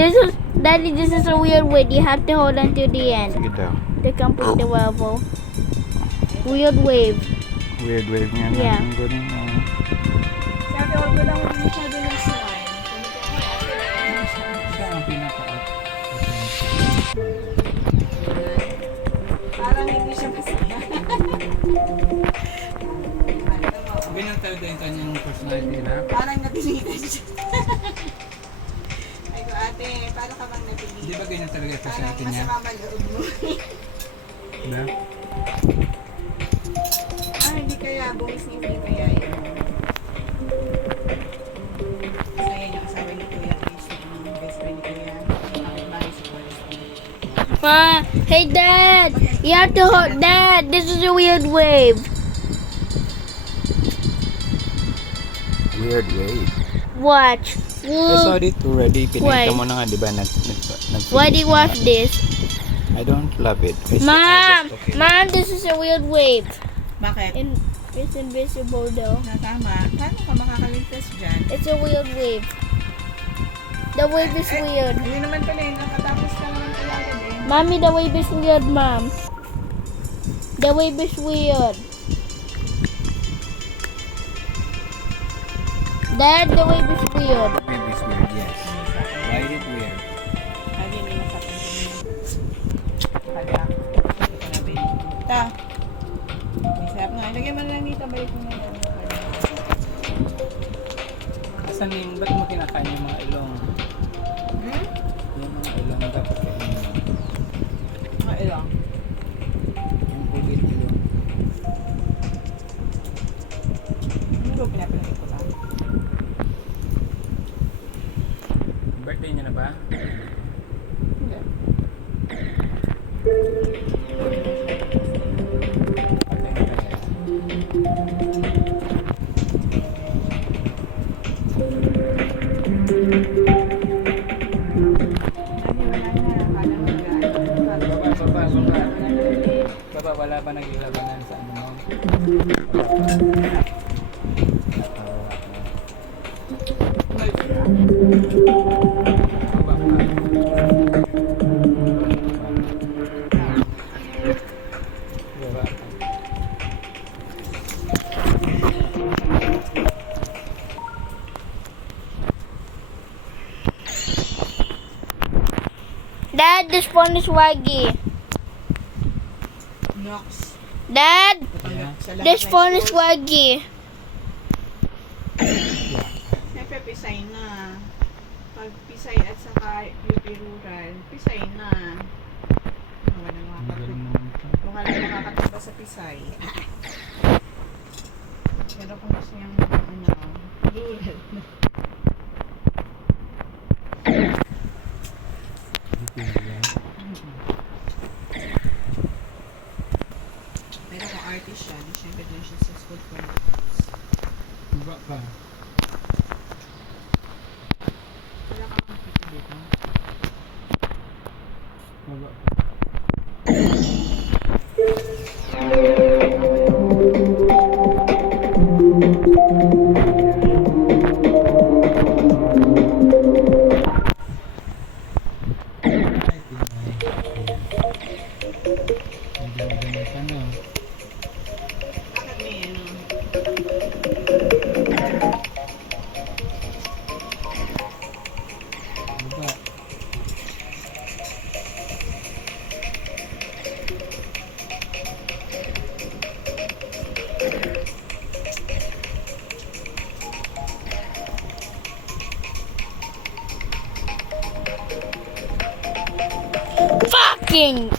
Daddy, this is a weird weight. You have to hold until the end Sige daw. to complete the level. Weird wave. Weird wave nga Yeah. natin ko rin. Sabi ko, wala ko masyado ng slime. Siya ang pinaka-up. Parang hindi siya masaya. Ganyan talaga yung kanyang personality na. Parang napilitan siya. Ay ko, ate, paano ka bang napilitan? Di ba ganyan talaga yung Parang personality niya? masama loob mo. Na? Hindi kaya, buwis hindi kaya yun. Masaya niya kasama ni Kuya Chris, yung best friend ni Kuya. Bakit sa Kuya? Hey, Dad. You have to hold. Dad, this is a weird wave. Weird wave. Watch. I saw it already. Why? Pinakita mo na nga, di ba? Why do you watch this? I don't love it. I Mom, just, okay. Mom, this is a weird wave. Bakit? It's invisible though. Tama. Paano ka makakaligtas dyan? It's a weird wave. The wave is weird. Hindi naman pala yun. Nakatapos ka naman pala agad eh. Mommy, the wave is weird, Mom. The wave is weird. Dad, the wave is weird. Wave is weird, yes. Why is it weird? Hindi masakit. Kaya. Ta. May sarap nga. Lagyan mo na lang dito. Balik mo na lang. Asan yung, ba't mo kinakain yung mga ilong? Hmm? Yung mga ilong dapat kainin mo. Ilang. Yung ulit ilong. Ano ba pinapinagin ko lang? Birthday niya na ba? Hindi. Birthday niya na. Baba, wala pa naglalabanan sa ano mo? Baba pa. Baba pa. Dad, this phone is waggy. Nox. Dad, Yeah. this phone is waggy. Siyempre, pisay na. Pag pisay at saka UP Rural, pisay na. Ang galing naman ito. Mukha lang makakataba sa pisay. Pero kung gusto niyang rural. Pero kung artist siya, di siyempre doon siya sa school for arts. Baba pa. Wala kang makikita dito. Baba pa. Bakit may ano? Fucking